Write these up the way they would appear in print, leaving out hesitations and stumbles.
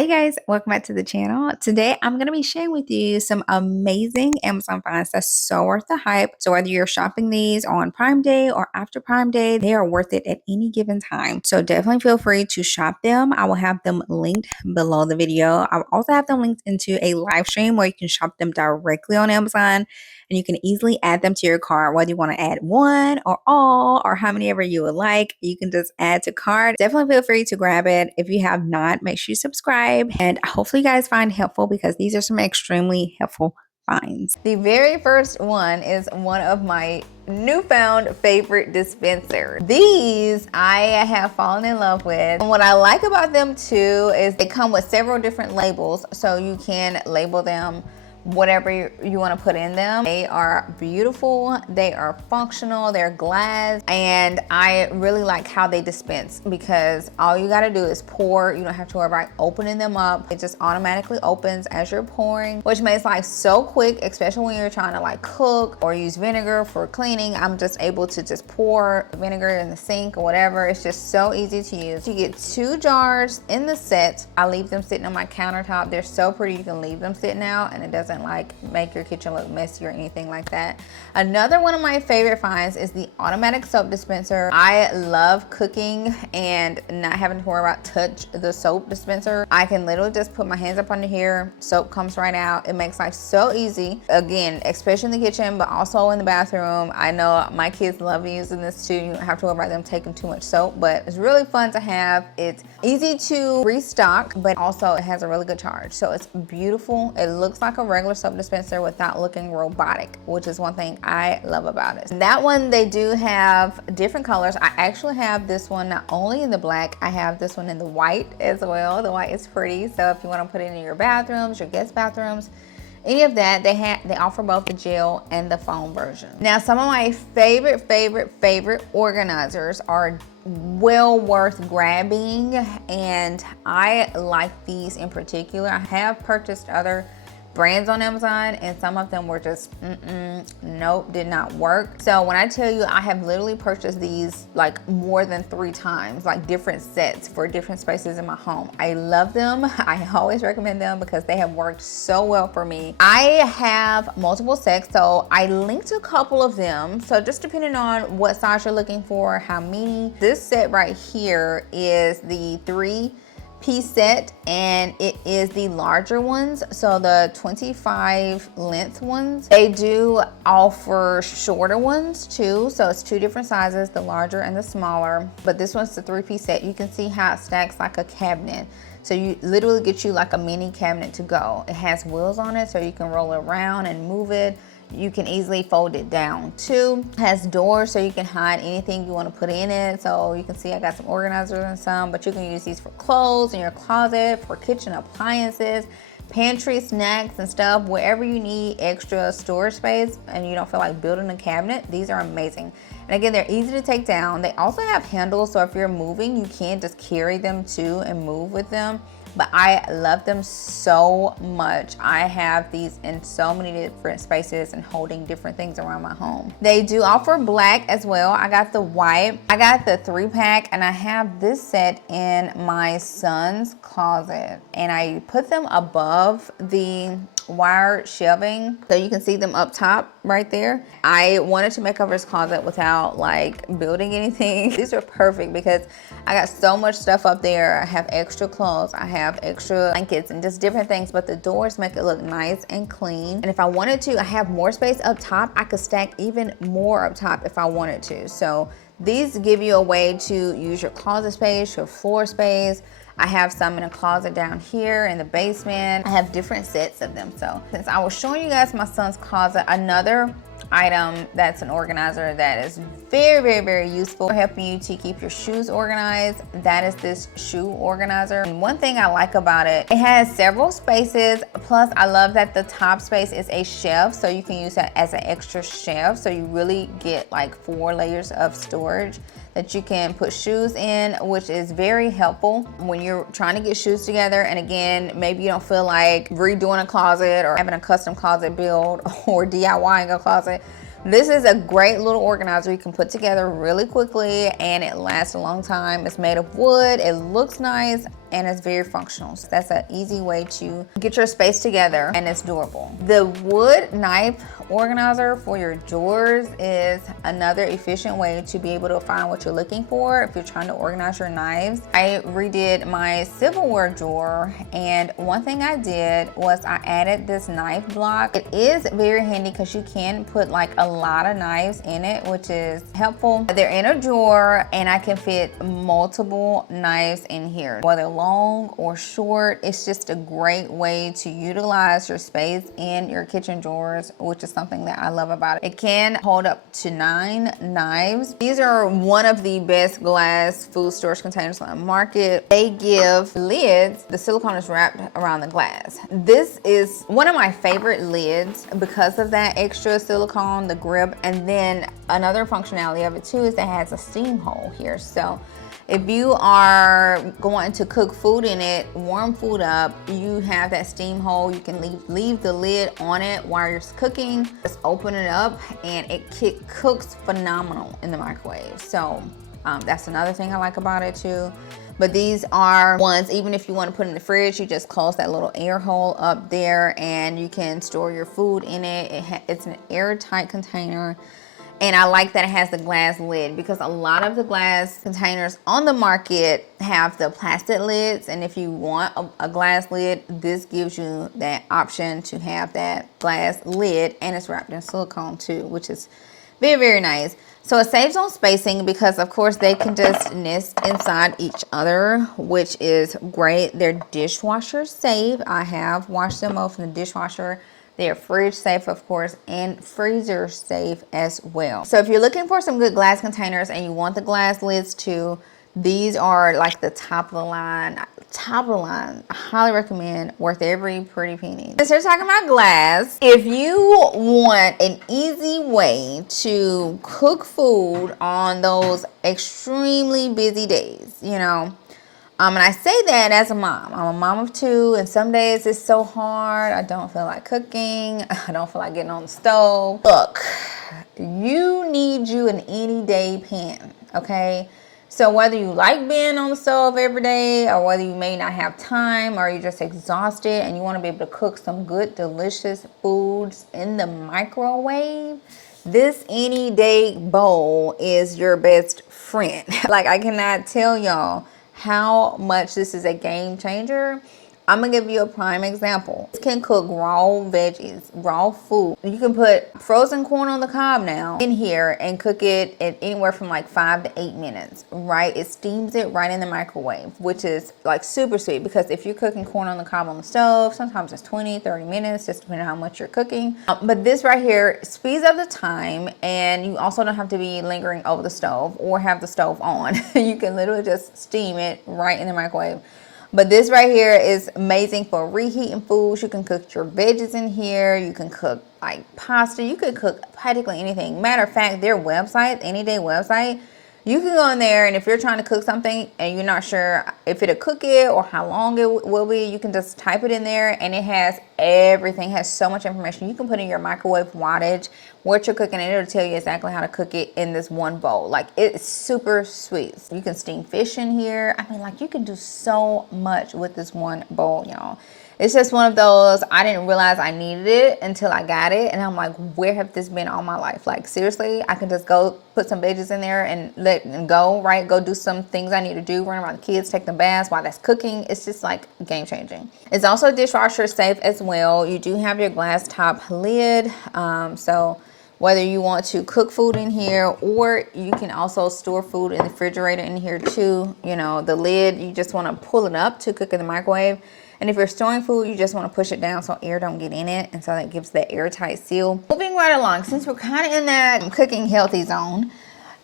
Hi guys, welcome back to the channel. Today I'm going to be sharing with you some amazing Amazon finds that's so worth the hype. So whether you're shopping these on Prime Day or after Prime Day, they are worth it at any given time. So definitely feel free to shop them. I will have them linked below the video. I'll also have them linked into a live stream where you can shop them directly on Amazon. And you can easily add them to your cart, whether you want to add one or all or how many ever you would like. You can just add to cart. Definitely feel free to grab it. If you have not, make sure you subscribe. And hopefully you guys find helpful because these are some extremely helpful finds. The very first one is one of my newfound favorite dispensers. These I have fallen in love with. And what I like about them too is they come with several different labels, so you can label them whatever you want to put in them. They are beautiful, they are functional, they're glass, and I really like how they dispense because all you got to do is pour. You don't have to worry about opening them up. It just automatically opens as you're pouring, which makes life so quick, especially when you're trying to like cook or use vinegar for cleaning. I'm just able to just pour vinegar in the sink or whatever. It's just so easy to use. You get 2 jars in the set. I leave them sitting on my countertop. They're so pretty. You can leave them sitting out and it doesn't like make your kitchen look messy or anything like that. Another one of my favorite finds is the automatic soap dispenser. I love cooking and not having to worry about touch the soap dispenser. I can literally just put my hands up under here, soap comes right out. It makes life so easy, again, especially in the kitchen, but also in the bathroom. I know my kids love using this too. You don't have to worry about them taking too much soap, but it's really fun to have. It's easy to restock, but also it has a really good charge, so it's beautiful. It looks like a regular soap dispenser without looking robotic, which is one thing I love about it. That one, they do have different colors. I actually have this one not only in the black, I have this one in the white as well. The white is pretty, so if you want to put it in your bathrooms, your guest bathrooms, any of that, they offer both the gel and the foam version. Now, some of my favorite organizers are well worth grabbing, and I like these in particular. I have purchased other brands on Amazon and some of them were just nope, did not work. So when I tell you, I have literally purchased these like more than 3 times, like different sets for different spaces in my home. I love them. I always recommend them because they have worked so well for me. I have multiple sets, so I linked a couple of them, so just depending on what size you're looking for, how many. This set right here is the 3-piece set and it is the larger ones, so the 25 length ones. They do offer shorter ones too, so it's 2 different sizes, the larger and the smaller, but this one's the 3-piece set. You can see how it stacks like a cabinet, so you literally get you like a mini cabinet to go. It has wheels on it so you can roll it around and move it. You can easily fold it down too. It has doors so you can hide anything you want to put in it. So you can see I got some organizers and some, but you can use these for clothes in your closet, for kitchen appliances, pantry, snacks and stuff, wherever you need extra storage space and you don't feel like building a cabinet. These are amazing. And again, they're easy to take down. They also have handles, so if you're moving, you can just carry them too and move with them. But I love them so much. I have these in so many different spaces and holding different things around my home. They do offer black as well. I got the white, I got the 3-pack, and I have this set in my son's closet. And I put them above the wired shelving so you can see them up top right there. I wanted to make over his closet without like building anything. These are perfect because I got so much stuff up there. I have extra clothes, I have extra blankets and just different things, but the doors make it look nice and clean. And if I wanted to, I have more space up top. I could stack even more up top if I wanted to. So these give you a way to use your closet space, your floor space. I have some in a closet down here in the basement. I have different sets of them. So since I was showing you guys my son's closet, another item that's an organizer that is very useful for helping you to keep your shoes organized, that is this shoe organizer. And one thing I like about it, it has several spaces, plus I love that the top space is a shelf, so you can use that as an extra shelf, so you really get like 4 layers of storage that you can put shoes in, which is very helpful when you're trying to get shoes together. And again, maybe you don't feel like redoing a closet or having a custom closet build or DIYing a closet. This is a great little organizer you can put together really quickly and it lasts a long time. It's made of wood, it looks nice. and it's very functional. So that's an easy way to get your space together, and it's durable. The wood knife organizer for your drawers is another efficient way to be able to find what you're looking for if you're trying to organize your knives. I redid my silverware drawer, and one thing I did was I added this knife block. It is very handy because you can put like a lot of knives in it, which is helpful. They're in a drawer, and I can fit multiple knives in here, whether long or short. It's just a great way to utilize your space in your kitchen drawers, which is something that I love about it. It can hold up to 9 knives. These are one of the best glass food storage containers on the market. They give lids, the silicone is wrapped around the glass. This is one of my favorite lids because of that extra silicone, the grip, and then another functionality of it too is that it has a steam hole here. So if you are going to cook food in it, warm food up, you have that steam hole. You can leave the lid on it while you're cooking. Just open it up, and it cooks phenomenal in the microwave. So that's another thing I like about it too. But these are ones, even if you want to put in the fridge, you just close that little air hole up there, and you can store your food in it. It's an airtight container. And I like that it has the glass lid, because a lot of the glass containers on the market have the plastic lids. And if you want a glass lid, this gives you that option to have that glass lid, and it's wrapped in silicone too, which is very, very nice. So it saves on spacing because of course they can just nest inside each other, which is great. They're dishwasher safe. I have washed them off in the dishwasher. They're fridge safe, of course, and freezer safe as well. So if you're looking for some good glass containers and you want the glass lids too, these are like the top of the line. Top of the line. I highly recommend, worth every pretty penny. Since we're talking about glass, if you want an easy way to cook food on those extremely busy days, you know, and I say that as a mom. I'm a mom of 2, and some days it's so hard. I don't feel like cooking. I don't feel like getting on the stove. Look, you need you an any day pan, okay? So whether you like being on the stove every day, or whether you may not have time, or you're just exhausted and you want to be able to cook some good, delicious foods in the microwave, this any day bowl is your best friend. Like, I cannot tell y'all how much this is a game changer. I'm gonna give you a prime example. This can cook raw veggies, raw food. You can put frozen corn on the cob now in here and cook it at anywhere from like 5 to 8 minutes, right? It steams it right in the microwave, which is like super sweet, because if you're cooking corn on the cob on the stove, sometimes it's 20, 30 minutes, just depending on how much you're cooking. But this right here speeds up the time, and you also don't have to be lingering over the stove or have the stove on. You can literally just steam it right in the microwave. But this right here is amazing for reheating foods. You can cook your veggies in here. You can cook like pasta. You could cook practically anything. Matter of fact, their website, Any Day website, you can go in there, and if you're trying to cook something and you're not sure if it'll cook it or how long it will be, you can just type it in there, and it has everything. It has so much information. You can put in your microwave wattage, what you're cooking, and it'll tell you exactly how to cook it in this one bowl. Like, it's super sweet. You can steam fish in here. I mean, like, you can do so much with this one bowl, y'all. It's just one of those, I didn't realize I needed it until I got it. And I'm like, where have this been all my life? Like, seriously, I can just go put some veggies in there and let them go, right? Go do some things I need to do, run around the kids, take them baths while that's cooking. It's just like game changing. It's also dishwasher safe as well. You do have your glass top lid. So whether you want to cook food in here, or you can also store food in the refrigerator in here too. You know, the lid, you just want to pull it up to cook in the microwave. And if you're storing food, you just want to push it down so air don't get in it. And so that gives that airtight seal. Moving right along, since we're kind of in that cooking healthy zone,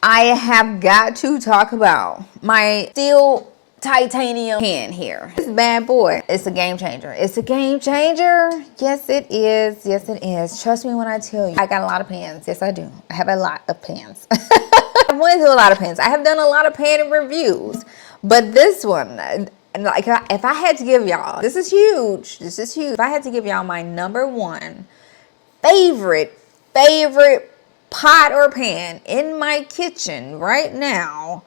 I have got to talk about my steel titanium pan here. This bad boy, it's a game changer. It's a game changer. Yes, it is. Yes, it is. Trust me when I tell you. I got a lot of pans. Yes, I do. I have a lot of pans. I've went through a lot of pans. I have done a lot of pan reviews. But this one, and like, if I had to give y'all, this is huge. This is huge. If I had to give y'all my number one favorite pot or pan in my kitchen right now,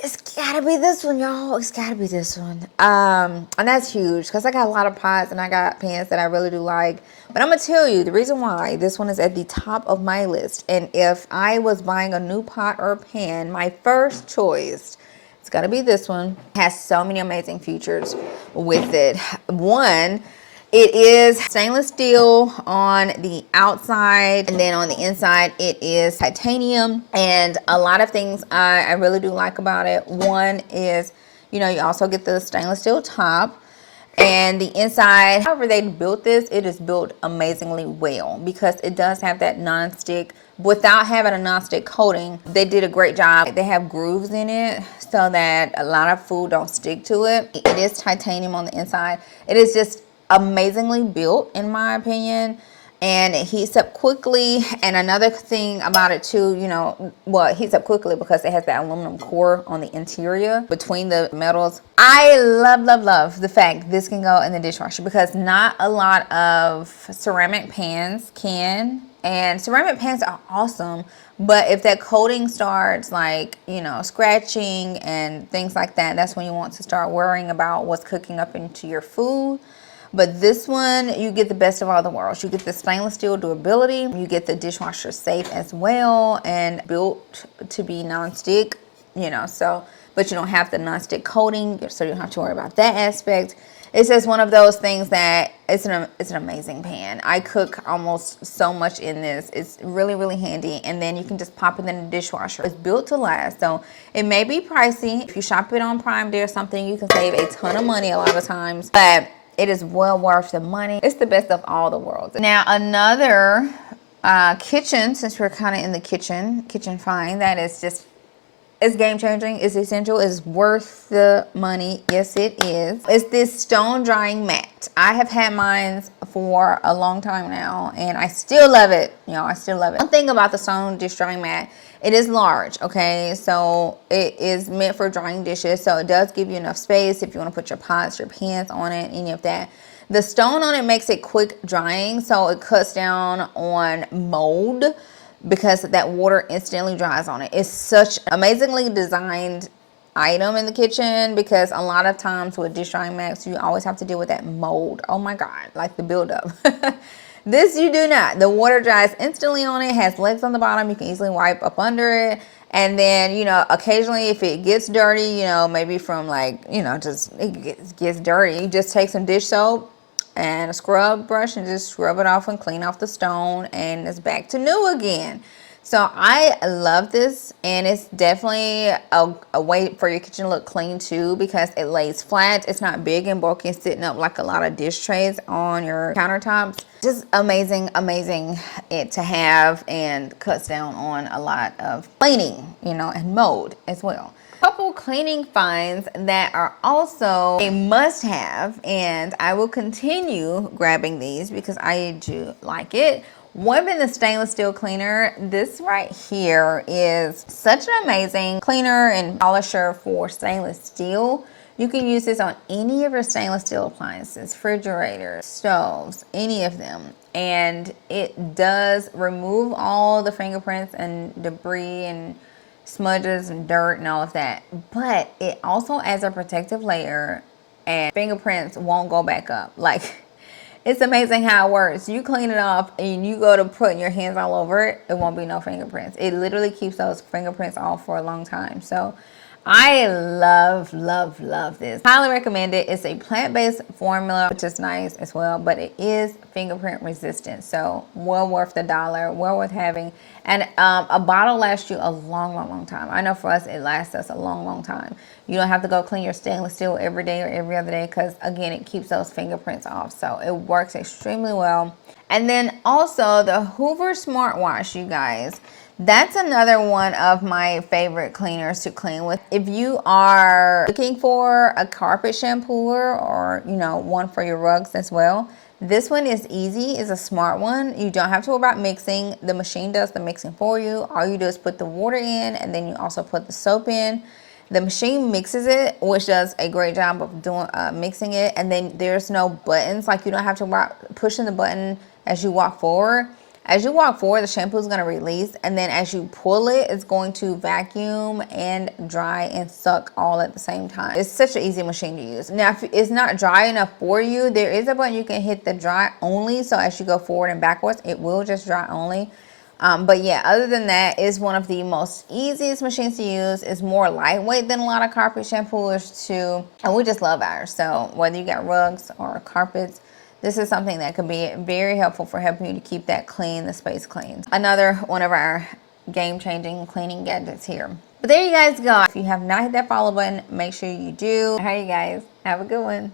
It's gotta be this one, y'all. It's gotta be this one. And that's huge because I got a lot of pots and I got pans that I really do like. But I'm gonna tell you the reason why this one is at the top of my list. And if I was buying a new pot or pan, my first choice, it's gotta be this one. It has so many amazing features with it. One, it is stainless steel on the outside, and then on the inside it is titanium. And a lot of things I really do like about it. One is, you know, you also get the stainless steel top. And the inside, however they built this, it is built amazingly well because it does have that non-stick. Without having a non-stick coating, they did a great job. They have grooves in it so that a lot of food don't stick to it. It is titanium on the inside. It is just amazingly built, in my opinion, and it heats up quickly. And another thing about it too, you know, well, it heats up quickly because it has that aluminum core on the interior between the metals. I love the fact this can go in the dishwasher because not a lot of ceramic pans can. And ceramic pans are awesome, but if that coating starts, like, you know, scratching and things like that, that's when you want to start worrying about what's cooking up into your food. But this one, you get the best of all the worlds. You get the stainless steel durability, you get the dishwasher safe as well, and built to be non-stick, you know, so, but you don't have the non-stick coating, so you don't have to worry about that aspect. It's just one of those things that it's an amazing pan. I cook almost so much in this. It's really handy, and then you can just pop it in the dishwasher. It's built to last, so it may be pricey. If you shop it on Prime Day or something, you can save a ton of money a lot of times, but it is well worth the money. It's the best of all the worlds. Now another kitchen, since we're kind of in the kitchen find that is just, it's game changing, it's essential, it's worth the money. Yes, it is. It's this stone drying mat. I have had mine for a long time now and I still love it. You know, I still love it. One thing about the stone dish drying mat, it is large, okay? So it is meant for drying dishes. So it does give you enough space if you want to put your pots, your pans on it, any of that. The stone on it makes it quick drying, so it cuts down on mold, because that water instantly dries on it. It's such amazingly designed item in the kitchen because a lot of times with dish drying mats, you always have to deal with that mold. Oh my God, like the buildup. This you do not. The water dries instantly on it, has legs on the bottom. You can easily wipe up under it. And then, you know, occasionally if it gets dirty, you know, maybe from like, you know, just it gets dirty, you just take some dish soap and a scrub brush and just scrub it off and clean off the stone, and it's back to new again. So I love this, and it's definitely a way for your kitchen to look clean too because it lays flat. It's not big and bulky sitting up like a lot of dish trays on your countertops. Just amazing it to have, and cuts down on a lot of cleaning, you know, and mold as well. Couple cleaning finds that are also a must-have, and I will continue grabbing these because I do like it. One being the stainless steel cleaner. This right here is such an amazing cleaner and polisher for stainless steel. You can use this on any of your stainless steel appliances, refrigerators, stoves, any of them. And it does remove all the fingerprints and debris and smudges and dirt and all of that, but it also adds a protective layer and fingerprints won't go back up. Like, it's amazing how it works. You clean it off and you go to putting your hands all over it, it won't be no fingerprints. It literally keeps those fingerprints off for a long time. So I love this. Highly recommend it. It's a plant-based formula, which is nice as well, but it is fingerprint resistant. So well worth the dollar, well worth having. And a bottle lasts you a long time. I know for us, it lasts us a long time. You don't have to go clean your stainless steel every day or every other day because, again, it keeps those fingerprints off. So it works extremely well. And then also the Hoover Smartwash, you guys. That's another one of my favorite cleaners to clean with. If you are looking for a carpet shampooer or, you know, one for your rugs as well, this one is easy. It's a smart one. You don't have to worry about mixing. The machine does the mixing for you. All you do is put the water in, and then you also put the soap in. The machine mixes it, which does a great job of doing mixing it. And then there's no buttons. Like, you don't have to pushing the button as you walk forward. As you walk forward, the shampoo is going to release, and then as you pull it, it's going to vacuum and dry and suck all at the same time. It's such an easy machine to use. Now, if it's not dry enough for you, there is a button you can hit, the dry only. So as you go forward and backwards, it will just dry only. But yeah, other than that, it's one of the most easiest machines to use. It's more lightweight than a lot of carpet shampoos too. And we just love ours. So whether you got rugs or carpets, this is something that could be very helpful for helping you to keep that clean, the space clean. Another one of our game-changing cleaning gadgets here. But there you guys go. If you have not hit that follow button, make sure you do. All right, you guys, have a good one.